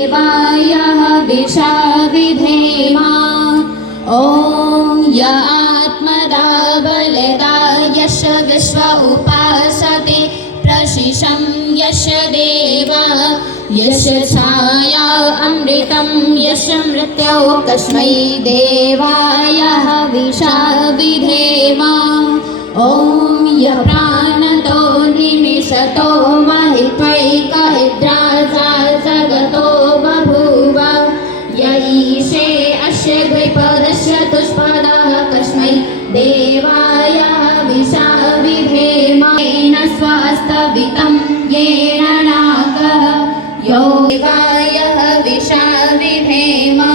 देवाय हविषा विधेमा। ॐ य आत्मदा बलदा यश विश्व उपासते प्रशिशं यश देवा यश छाया अमृतं यश मृत्यो कस्मै देवाय हविषा विधेमा। ॐ य प्राणतो निमिषतो महित्वैकहिद्राजा जगतो बभूव य ईशे अस्य द्विपदस्य तुष्पदः कस्मै देवाय हविषा विधेमा। येन स्वस्तवितं येन नाकः यो देवाय हविषा विधेमा।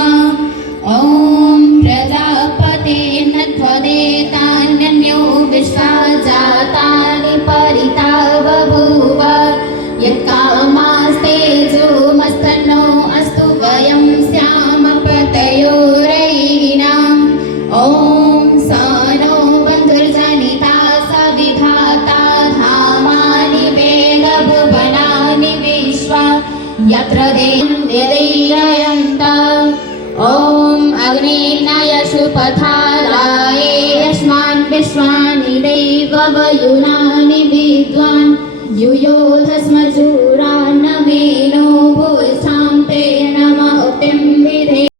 ॐ प्रजापतेन त्वदेतान्यन्यो विश्वा जातानि परिता बभूव यत्कामास्तेजोमस्तनो अस्तु वयं स्याम पतयोरयीनाम्। ॐ स नो बन्धुर्जनिता सविधाता धामानि वेदभुवनानि विश्वा यत्र देवयन्ता। ॐ अग्निर्नाय सुपथाराये यस्मान् विश्वानि देववयुनानि विद्वान् युयोधस्मजुरान्नमेनो